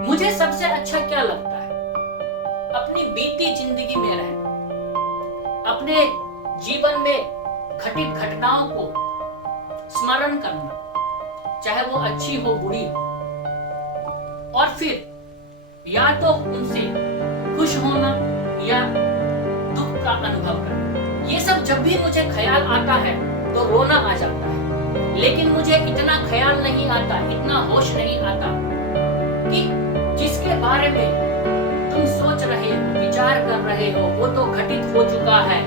मुझे सबसे अच्छा क्या लगता है? अपनी बीती जिंदगी में रहना, अपने जीवन में घटित घटनाओं को स्मरण करना, चाहे वो अच्छी हो बुरी हो, और फिर या तो उनसे खुश होना या दुख का अनुभव करना। ये सब जब भी मुझे ख्याल आता है तो रोना आ जाता है, लेकिन मुझे इतना ख्याल नहीं आता, इतना होश नहीं आता कि जिसके बारे में तुम सोच रहे हो, विचार कर रहे हो, वो तो घटित हो चुका है,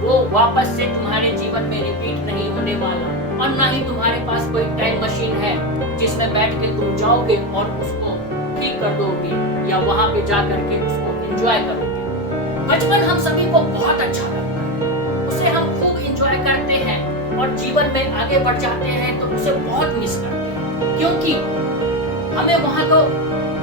वो वापस से तुम्हारे जीवन में रिपीट नहीं होने वाला। और ना ही तुम्हारे पास कोई टाइम मशीन है जिसमें बैठ के तुम जाओगे और उसको ठीक कर दोगे या वहां पे जा करके उसको एंजॉय करोगे। बचपन हम सभी को बहुत अच्छा लगता है, उसे हम खूब एंजॉय करते हैं और जीवन में आगे बढ़ जाते हैं तो उसे बहुत मिस करते हैं, क्योंकि हमें वहां तो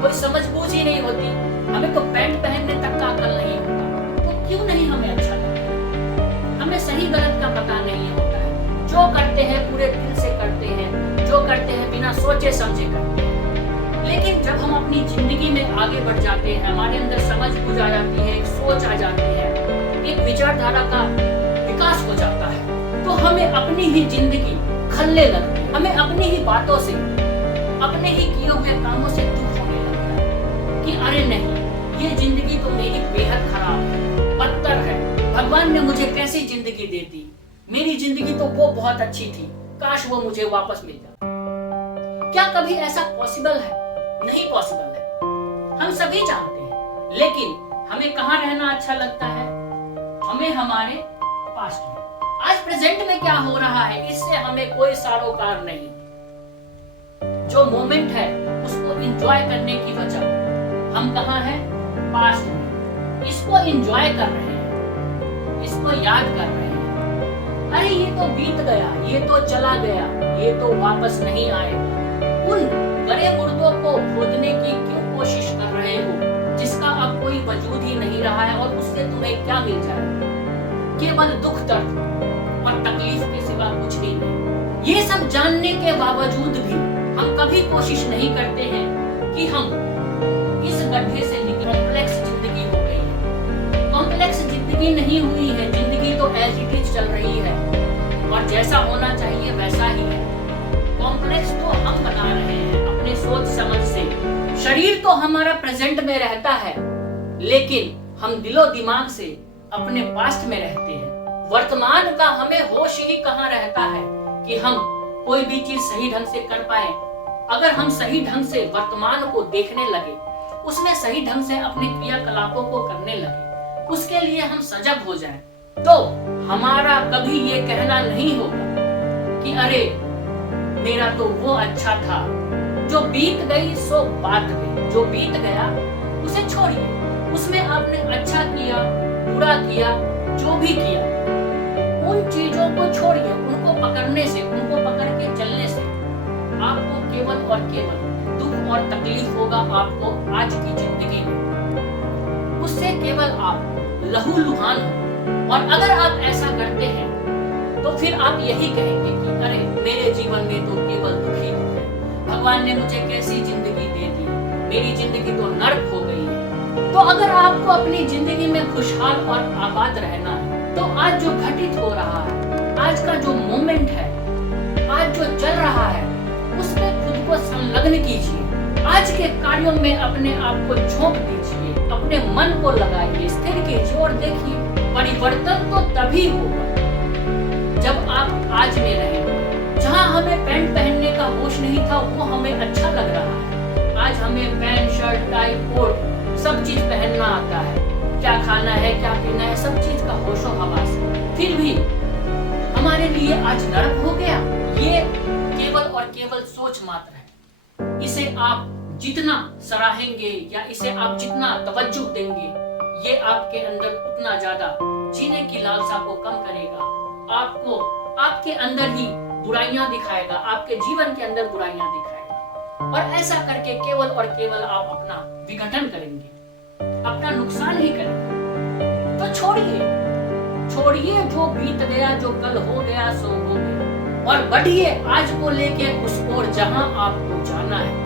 कोई समझ बूझ ही नहीं होती, हमें तो पैंट पहनने तक का अकल नहीं होता, तो क्यों नहीं हमें अच्छा लगता? हमें सही गलत का पता नहीं होता है, जो करते हैं पूरे दिल से करते हैं, जो करते हैं बिना सोचे समझे करते हैं। लेकिन जब हम अपनी जिंदगी में आगे बढ़ जाते हैं, हमारे अंदर समझ बूझ आ जाती है, एक सोच आ जाती है, एक विचारधारा का विकास हो जाता है, तो हमें अपनी ही जिंदगी खलने लगती है, हमें अपनी ही बातों से, अपने ही किए हुए कामों से दुख होने लगता है कि अरे नहीं, ये जिंदगी तो मेरी बेहद खराब है, बदतर है, भगवान ने मुझे कैसी जिंदगी दे दी, मेरी जिंदगी तो वो बहुत अच्छी थी, काश वो मुझे वापस मिल जाता। क्या कभी ऐसा पॉसिबल है? नहीं पॉसिबल है, हम सभी जानते हैं, लेकिन हमें कहाँ रहना अच्छा लगता है? हमें हमारे पास्ट में, आज प्रेजेंट में क्या हो रहा है इससे हमें कोई सारोकार नहीं। जो मोमेंट है उसको एंजॉय करने की वजह हम कहाँ हैं? पास्ट में। इसको एंजॉय कर रहे हैं, इसको याद कर रहे हैं। अरे ये तो बीत गया, ये तो चला गया, ये तो वापस नहीं आएगा। उन गड़े मुर्दों को खोदने की क्यों कोशिश कर रहे हो जिसका अब कोई वजूद ही नहीं रहा है, और उससे तुम्हें क्या मिल जाएगा? केवल दुख दर्द और तकलीफ के सिवा कुछ भी नहीं। ये सब जानने के बावजूद भी हम कभी कोशिश नहीं करते हैं कि हम इस गड्ढे से निकल। कॉम्प्लेक्स जिंदगी हो गई है, कॉम्प्लेक्स जिंदगी नहीं हुई है, जिंदगी तो एज इट इज चल रही है और जैसा होना चाहिए वैसा ही है। कॉम्प्लेक्स तो हम बना रहे हैं अपने सोच समझ से। शरीर तो हमारा प्रेजेंट में रहता है, लेकिन हम दिलो दिमाग से अपने पास्ट में रहते हैं। वर्तमान का हमें होश ही कहाँ रहता है कि हम कोई भी चीज सही ढंग से कर पाए। अगर हम सही ढंग से वर्तमान को देखने लगे, उसमें सही ढंग से अपने क्रियाकलापों को करने लगे, उसके लिए हम सजग हो जाएं, तो हमारा कभी ये कहना नहीं होगा कि अरे मेरा तो वो अच्छा था। जो बीत गई सो बात गई, जो बीत गया उसे छोड़िए, उसमें आपने अच्छा किया, बुरा किया, जो भी किया, उन चीजों को छोड़िए। उनको पकड़ने से, उनको पकड़ के चलने से आपको केवल और केवल दुख और तकलीफ होगा आपको आज की जिंदगी में। उससे केवल आप लहूलुहान हो। और अगर आप ऐसा करते हैं तो फिर आप यही कहेंगे कि अरे मेरे जीवन में तो केवल दुख ही दुख है, भगवान ने मुझे कैसी जिंदगी दे दी, मेरी जिंदगी तो नर्क हो गई है। तो अगर आपको अपनी जिंदगी में खुशहाल और आबाद रहना है, तो आज जो घटित हो रहा है, आज का जो मोमेंट है, आज जो चल रहा है, उसमें खुद को संलग्न कीजिए। आज के कार्यों में अपने आप को झोंक दीजिए, अपने मन को लगाइए, स्थिर कीजिए और देखिए परिवर्तन तो तभी होगा जब आप आज में रहेंगे। जहां हमें पैंट पहनने का होश नहीं था वो हमें अच्छा लग रहा है, आज हमें पैंट शर्ट टाई कोट सब चीज पहनना आता है, क्या खाना है क्या पीना है सब चीज का होशो हवास है। फिर भी हमारे लिए आज नरक हो गया। ये केवल और केवल सोच मात्र है। इसे आप जितना सराहेंगे या इसे आप जितना तवज्जो देंगे, ये आपके अंदर उतना ज्यादा जीने की लालसा को कम करेगा, आपको आपके अंदर ही बुराइयां दिखाएगा, आपके जीवन के अंदर बुराइयां दिखाएगा। और ऐसा करके केवल और केवल आप अपना विघटन करेंगे, अपना नुकसान ही करेंगे। तो छोड़िए जो बीत गया, जो कल हो गया सो हो गया, और बढ़िए आज को लेके उस ओर जहां आपको जाना है।